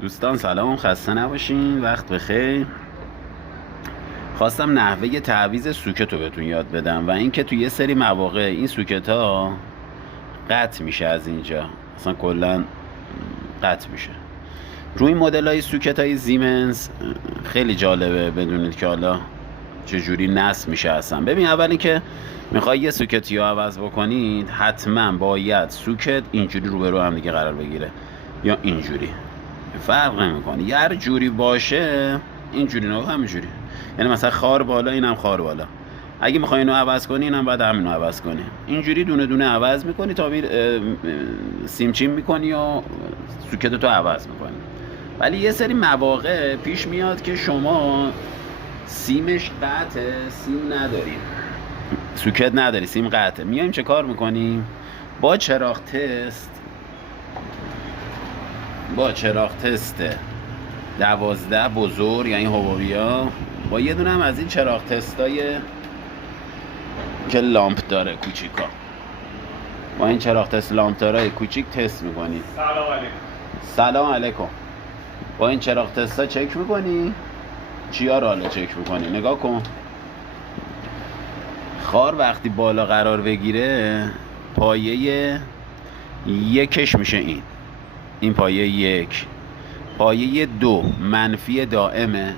دوستان سلام، خسته نباشین، وقت بخیر. خواستم نحوه تعویض سوکت رو بهتون یاد بدم و اینکه تو یه سری مواقع این سوکت ها قطع میشه از اینجا، اصلا کلا قطع میشه. روی مدل های سوکت های زیمنز خیلی جالبه بدونید که حالا چجوری نصب میشه. اصلا ببین، اول اینکه میخوای یه سوکتی رو عوض بکنید حتما باید سوکت اینجوری روبرو هم دیگه قرار بگیره یا اینجوری، فرق نمیکنه. هر جوری باشه، اینجوری نه همینجوری، یعنی مثلا خار بالا اینم خار بالا. اگه میخوای اینو عوض کنی اینم باید همینو عوض کنی. اینجوری دونه دونه عوض میکنی تا سیمچین میکنی و سوکتتو عوض میکنی. ولی یه سری مواقع پیش میاد که شما سیمش قطعه، سیم نداری، سوکت نداری، سیم قطعه. میایم چه کار میکنیم؟ با چراغ تست 12 بزرگ، یعنی هواویا، با یه دونه هم از این چراغ تستای که لامپ داره کوچیکا، با این چراغ تست لامپ داره کوچیک تست میکنی. سلام علیکم. با این چراغ تستا چک میکنی چیا رو حالا چک میکنی. نگاه کن، خار وقتی بالا قرار بگیره پایه یکش میشه این پایه یک. پایه دو منفی دائمه.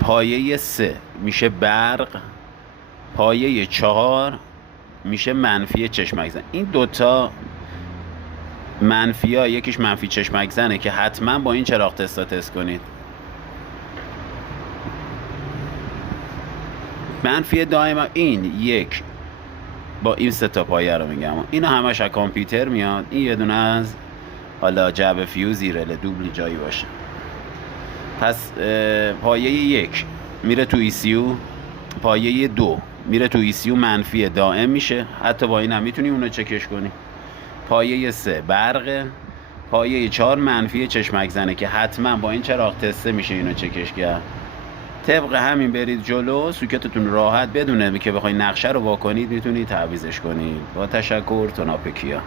پایه سه میشه برق. پایه چهار میشه منفی چشمک زن. این دوتا منفی ها، یکیش منفی چشمک زنه که حتما با این چراغ تستا تست کنید. منفی دائم این یک با این سه تا پایه رو میگم، اینا همش از کامپیوتر میاد. این یه دونه از حالا جعبه فیوزی رله دوبلی جایی باشه. پس پایه یک میره تو ECU، پایه دو میره تو ECU منفی دائم میشه، حتی با این هم میتونی اونو چکش کنی. پایه سه برقه. پایه چهار منفی چشمک زنه که حتما با این چراغ تسته میشه اینو چکش کرد. طبق همین برید جلو، سوکتتون راحت بدونه که بخواید نقشه رو واکنید میتونید تعویضش کنید. با تشکر، توناپکیا.